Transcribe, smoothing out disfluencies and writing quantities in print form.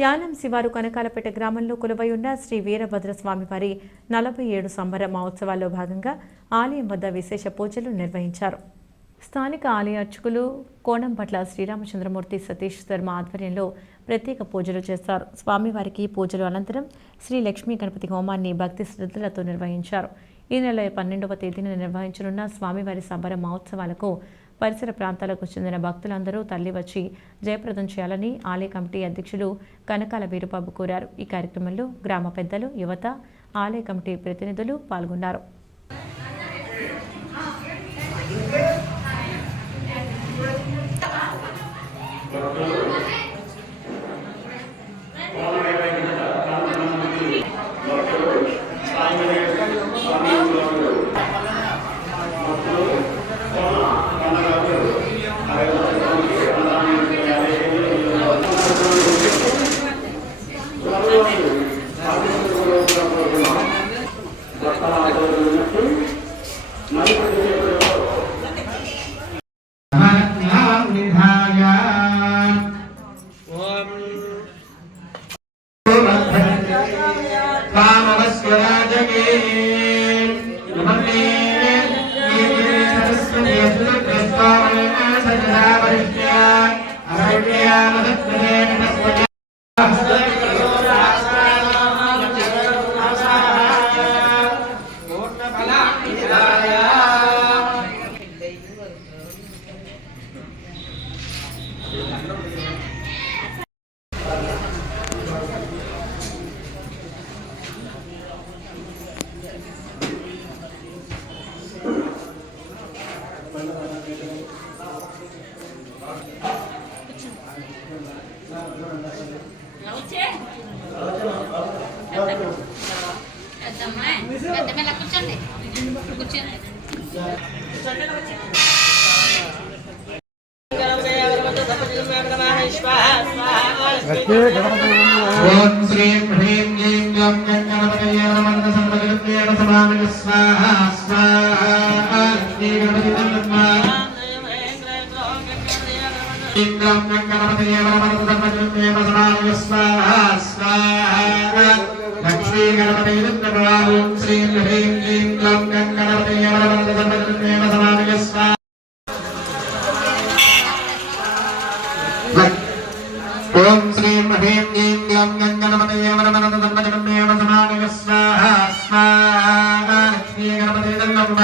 యానం శివారు కనకాలపేట గ్రామంలో కొలువై ఉన్న శ్రీ వీరభద్రస్వామి వారి 47 సంబర మహోత్సవాల్లో భాగంగా ఆలయం వద్ద విశేష పూజలు నిర్వహించారు. స్థానిక ఆలయ అర్చకులు కోణంపట్ల శ్రీరామచంద్రమూర్తి సతీష్ శర్మ ఆధ్వర్యంలో ప్రత్యేక పూజలు చేశారు. స్వామివారికి పూజలు అనంతరం శ్రీ లక్ష్మీ గణపతి హోమాన్ని భక్తి శ్రద్ధలతో నిర్వహించారు. ఈ నెల 12వ తేదీన నిర్వహించనున్న స్వామివారి సంబర మహోత్సవాలకు పరిసర ప్రాంతాలకు చెందిన భక్తులందరూ తరలివచ్చి జయప్రదం చేయాలని ఆలయ కమిటీ అధ్యక్షులు కనకాల వీరబాబు కోరారు. ఈ కార్యక్రమంలో గ్రామ పెద్దలు, యువత, ఆలయ కమిటీ ప్రతినిధులు పాల్గొన్నారు. ఓం శ్రీం హ్రీం క్లీం గ్లం గణపతయే నమః సంపదృత్యేన సమానః స్వాహా స్వాహా లక్ష్మీ గణపతి నమః క్లీం గ్లం గణపతయే నమః సంపదృత్యేన సమానః స్వాహా స్వాహా లక్ష్మీ గణపతి నమః ఓం శ్రీం హ్రీం క్లీం గ్లం గణపతయే నమః సంపదృత్యేన సమానః స్వాహా ఓం శ్రీం హ్రీం క్లీం గ్లం గణపతయే నమః సంపదృత్యేన సమానః స్వాహా స్వాహా లక్ష్మీ గణపతి నమః